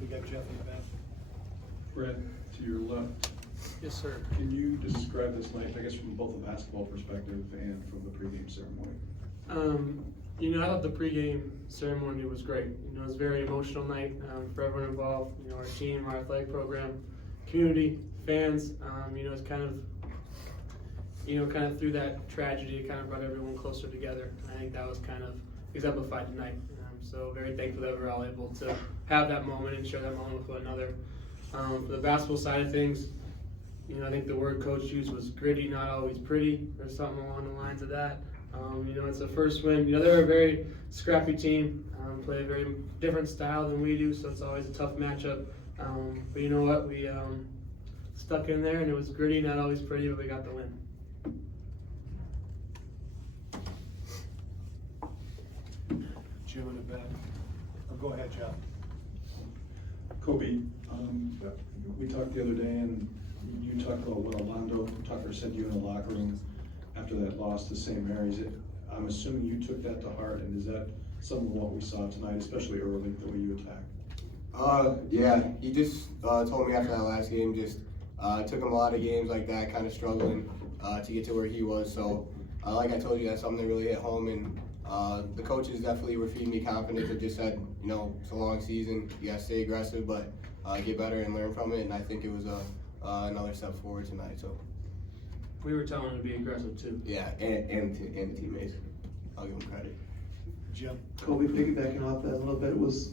We got Jeff in the back. Brett, to your left, Yes, sir. can you describe this night, I guess from both a basketball perspective and from the pregame ceremony? I thought the pregame ceremony was great. It was a very emotional night for everyone involved. Our team, our athletic program, community, fans. It's kind of through that tragedy, it kind of brought everyone closer together. I think that was kind of exemplified tonight. So very thankful that we were all able to have that moment and share that moment with one another. For the basketball side of things, I think the word coach used was gritty, not always pretty, or something along the lines of that. It's a first win. They're a very scrappy team, play a very different style than we do, so it's always a tough matchup. But you know what? We stuck in there, and it was gritty, not always pretty, but we got the win. Jim in the back. Oh, go ahead, Jeff. Kobe, we talked the other day and you talked about what Orlando Tucker said to you in the locker room after that loss to St. Mary's. I'm assuming you took that to heart, and is that some of what we saw tonight, especially early, the way you attacked? Yeah, he just told me after that last game, just took him a lot of games like that, kind of struggling to get to where he was. So, like I told you, that's something that really hit home, and the coaches definitely were feeding me confidence. They just said, it's a long season, you gotta stay aggressive, but get better and learn from it. And I think it was another step forward tonight. So. We were telling him to be aggressive too. Yeah, and the teammates. I'll give them credit. Jim. Kobe, piggybacking off that a little bit, was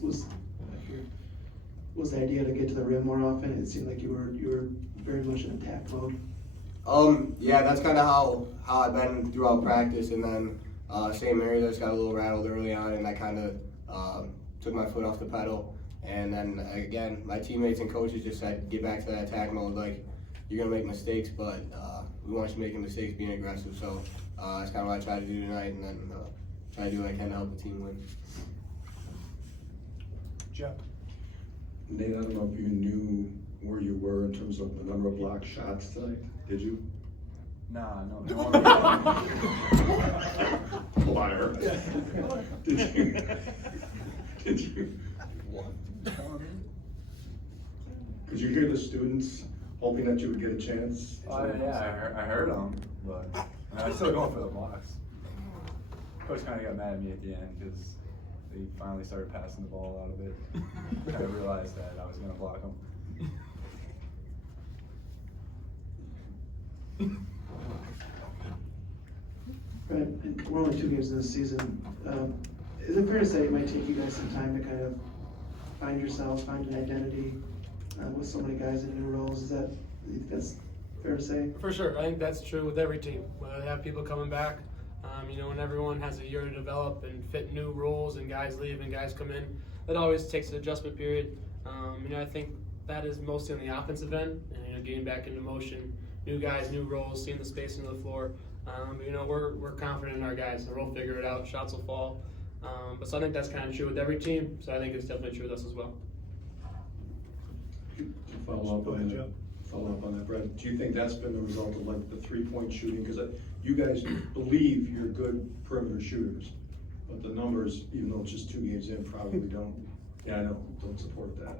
the idea to get to the rim more often? It seemed like you were very much in attack mode. Yeah, that's kind of how I've been throughout practice, and then St. Mary's, I just got a little rattled early on, and I kind of took my foot off the pedal. And then again, my teammates and coaches just said, get back to that attack mode. Like, you're gonna make mistakes, but we want you making mistakes, being aggressive. So that's kind of what I tried to do tonight, and then try to do what I can to help the team win. Jeff. Nate, I don't know if you knew where you were in terms of the number of blocked shots tonight. Did you? Nah, no. Liar. Did you? Did you? Could you hear the students hoping that you would get a chance? Yeah, I heard them, but I was still going for the blocks. Coach kind of got mad at me at the end because they finally started passing the ball out of it. I realized that I was going to block them. Right, and we're only 2 games in this season. Is it fair to say it might take you guys some time to kind of find yourselves, find an identity with so many guys in new roles? That's fair to say? For sure, I think that's true with every team. Whether they have people coming back, when everyone has a year to develop and fit new roles, and guys leave and guys come in, that always takes an adjustment period. I think that is mostly on the offensive end, and getting back into motion, new guys, new roles, seeing the space into the floor. We're confident in our guys, and we'll figure it out. Shots will fall. So I think that's kind of true with every team. So I think it's definitely true with us as well. To follow up on that, Brett, do you think that's been the result of like the 3-point shooting? Because you guys believe you're good perimeter shooters, but the numbers, even though it's just 2 games in, probably don't. Yeah, I know, don't support that.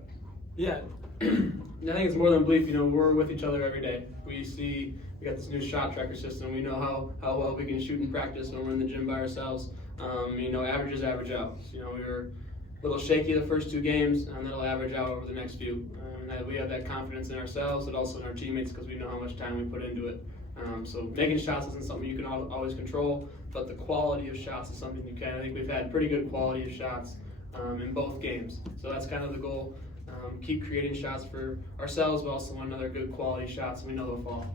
Yeah, I think it's more than belief. We're with each other every day. We got this new shot tracker system. We know how well we can shoot in practice when we're in the gym by ourselves. Averages average out. We were a little shaky the first 2 games, and that'll average out over the next few. And we have that confidence in ourselves, but also in our teammates, because we know how much time we put into it. So making shots isn't something you can always control, but the quality of shots is something you can. I think we've had pretty good quality of shots in both games. So that's kind of the goal. Keep creating shots for ourselves, but also want another good quality shots, and we know they'll fall.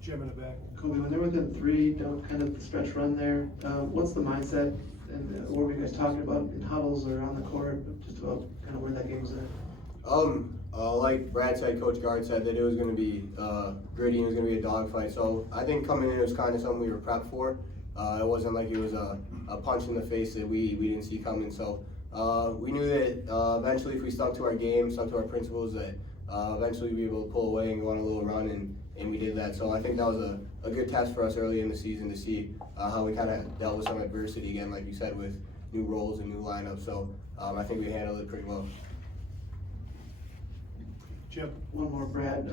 Jim in the back. Kobe, when they're within 3, down kind of the stretch run there, what's the mindset, and what were you guys talking about in huddles or on the court, just about kind of where that game was at? Like Brad said, Coach Guard said that it was going to be gritty and it was going to be a dogfight. So I think coming in, it was kind of something we were prepped for. It wasn't like it was a punch in the face that we didn't see coming. So we knew that eventually, if we stuck to our game, stuck to our principles, that eventually we'd be able to pull away and go on a little run, and we did that. So I think that was a good test for us early in the season to see how we kind of dealt with some adversity again, like you said, with new roles and new lineups. So I think we handled it pretty well. Jim? One more, Brad.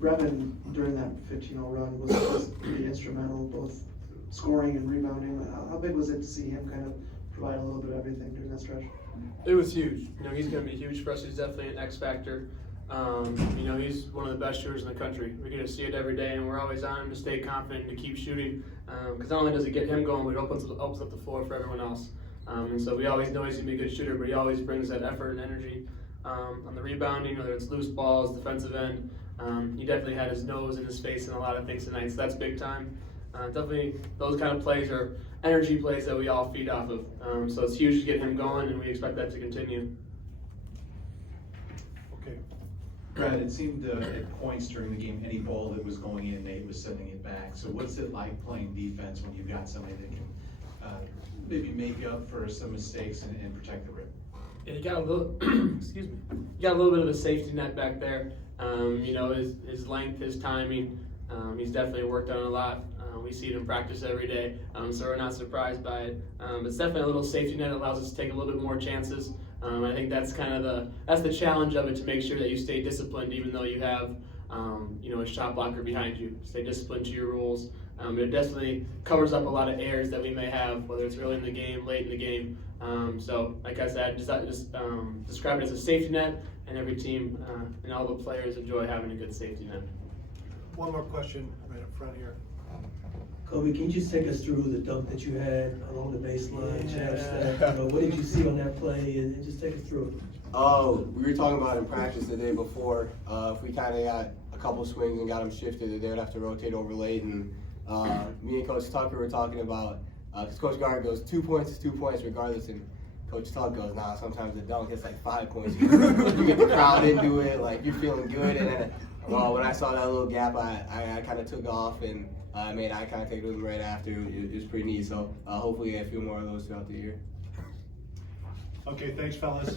Brevin, during that 15-0 run, was pretty instrumental, both scoring and rebounding. How big was it to see him kind of provide a little bit of everything during that stretch? It was huge. He's going to be huge for us. He's definitely an X factor. He's one of the best shooters in the country. We get to see it every day, and we're always on him to stay confident and to keep shooting. Because not only does it get him going, but it opens up the floor for everyone else. And so we always know he's going to be a good shooter, but he always brings that effort and energy on the rebounding, whether it's loose balls, defensive end. He definitely had his nose in his face in a lot of things tonight, so that's big time. Definitely those kind of plays are energy plays that we all feed off of. So it's huge to get him going, and we expect that to continue. Okay. Brad, it seemed at points during the game, any ball that was going in, Nate was sending it back. So what's it like playing defense when you've got somebody that can maybe make up for some mistakes and protect the rim? Yeah, he got a little, excuse me, he got a little bit of a safety net back there. His length, his timing, he's definitely worked on a lot. We see it in practice every day, so we're not surprised by it. It's definitely a little safety net that allows us to take a little bit more chances. I think that's kind of the challenge of it, to make sure that you stay disciplined even though you have a shot blocker behind you. Stay disciplined to your rules. It definitely covers up a lot of errors that we may have, whether it's early in the game, late in the game. So like I said, just describe it as a safety net, and every team and all the players enjoy having a good safety net. One more question right up front here. Kobe, can you just take us through the dunk that you had along the baseline, jab step? What did you see on that play, and just take us through it? Oh, we were talking about in practice the day before. If we kind of got a couple swings and got them shifted, they would have to rotate over late. And me and Coach Tucker were talking about, because Coach Gard goes 2 points is 2 points regardless, and Coach Tuck goes, nah, sometimes the dunk hits like 5 points. You get the crowd into it, like you're feeling good. And then, when I saw that little gap, I kind of took off and I made eye contact with him right after. It was pretty neat. So hopefully I feel more of those throughout the year. Okay, thanks, fellas.